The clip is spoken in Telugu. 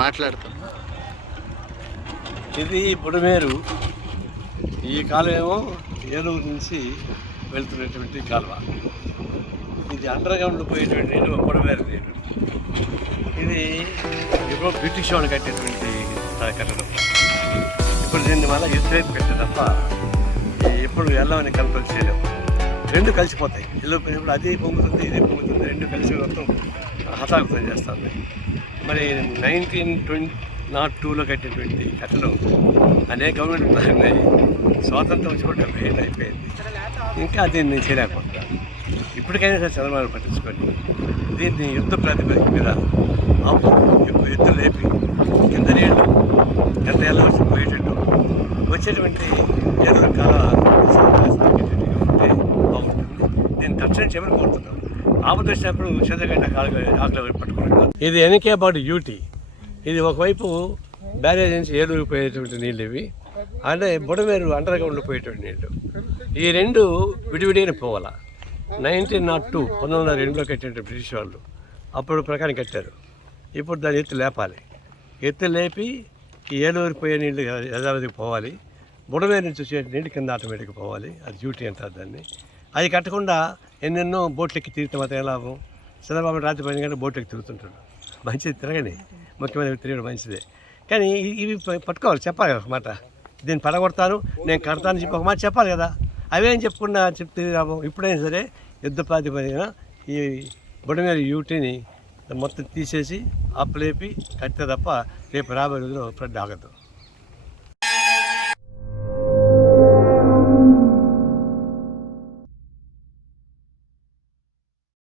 మాట్లాడతాం. ఇది బుడమేరు ఈ కాలువ ఏమో ఏలూరు నుంచి వెళ్తున్నటువంటి కాలువ. ఇది అండర్ గ్రౌండ్ పోయేటువంటి నీళ్ళు బుడమేరు నీళ్ళు ఇది. ఎప్పుడో బ్రిటిష్ వాళ్ళు కట్టేటువంటి కట్టడం ఇప్పుడు దీని వల్ల ఇస్రేట్ పెట్టే తప్ప ఎప్పుడు వెళ్ళమని కంట్రోల్ చేయలేము రెండు కలిసిపోతాయి. ఇల్లు ఇప్పుడు అది పొంగుతుంది ఇది పొంగుతుంది రెండు కలిసి మొత్తం హతాకుతం చేస్తుంది. మరి నైన్టీన్ ట్వంటీ నాట్ టూలో కట్టినటువంటి కథలు అనేక గవర్నమెంట్ ఉన్నాయి. స్వాతంత్రం వచ్చి కూడా డెబ్బై అయిపోయింది. ఇంకా దీన్ని చేయలేకపోతున్నారు ఇప్పటికైనా సరే చంద్రబాబు పట్టించుకొని దీన్ని యుద్ధ ప్రాతిపదిక మీద ఆపు. లేపి కింద నీళ్ళు ఎంత వెళ్ళవలసి పోయేటట్టు. వచ్చేటువంటి ఏదో కాల ఉంటే బాగుంటుంది. దీన్ని తక్షణం చేయమని కోరుతున్నాను. ఆపద వచ్చినప్పుడు చంద్రగంట కాలు ఆకలి పట్టుకుంటాం ఇది ఎన్కే అబౌట్ యూటీ ఇది ఒకవైపు బ్యారేజ్ నుంచి ఏలూరు పోయేటువంటి నీళ్ళు ఇవి. అంటే బుడమేరు అండర్ గ్రౌండ్ పోయేటువంటి నీళ్ళు. ఈ రెండు విడివిడిగా పోవాలా? నైన్టీన్ నాట్ టూ పంతొమ్మిది వందల రెండులో కట్టిన బ్రిటిష్ వాళ్ళు అప్పుడు ప్రకారం కట్టారు. ఇప్పుడు దాని ఎత్తు లేపాలి. ఎత్తు లేపి ఈ ఏలూరు పోయే నీళ్ళు యథావిధికి పోవాలి. బుడమే నుంచి వచ్చే నీటి కింద ఆటోమేటిక్గా పోవాలి. అది డ్యూటీ అంటారు దాన్ని. అది కట్టకుండా ఎన్నెన్నో బోట్లెక్కి తిరిగితే మాత్రం ఎలా లాభం చంద్రబాబు రాత్రి పది గంటల బోట్లెక్కి తిరుగుతుంటాడు. మంచిది తిరగని ముఖ్యమంత్రి తిరగడం మంచిదే. కానీ ఇవి పట్టుకోవాలి చెప్పాలి ఒక మాట. దీన్ని పడగొడతాను నేను కడతాను చెప్పి ఒక మాట చెప్పాలి కదా. అవేం చెప్పకుండా చెప్తే లాభం ఇప్పుడైనా సరే యుద్ధ ప్రాతిపదికన ఈ బుడమేర యూటీని మొత్తం తీసేసి అప్పులేపి కట్టే తప్ప రేపు రాబోయే రోజుల్లో ఫ్లడ్ ఆగదు.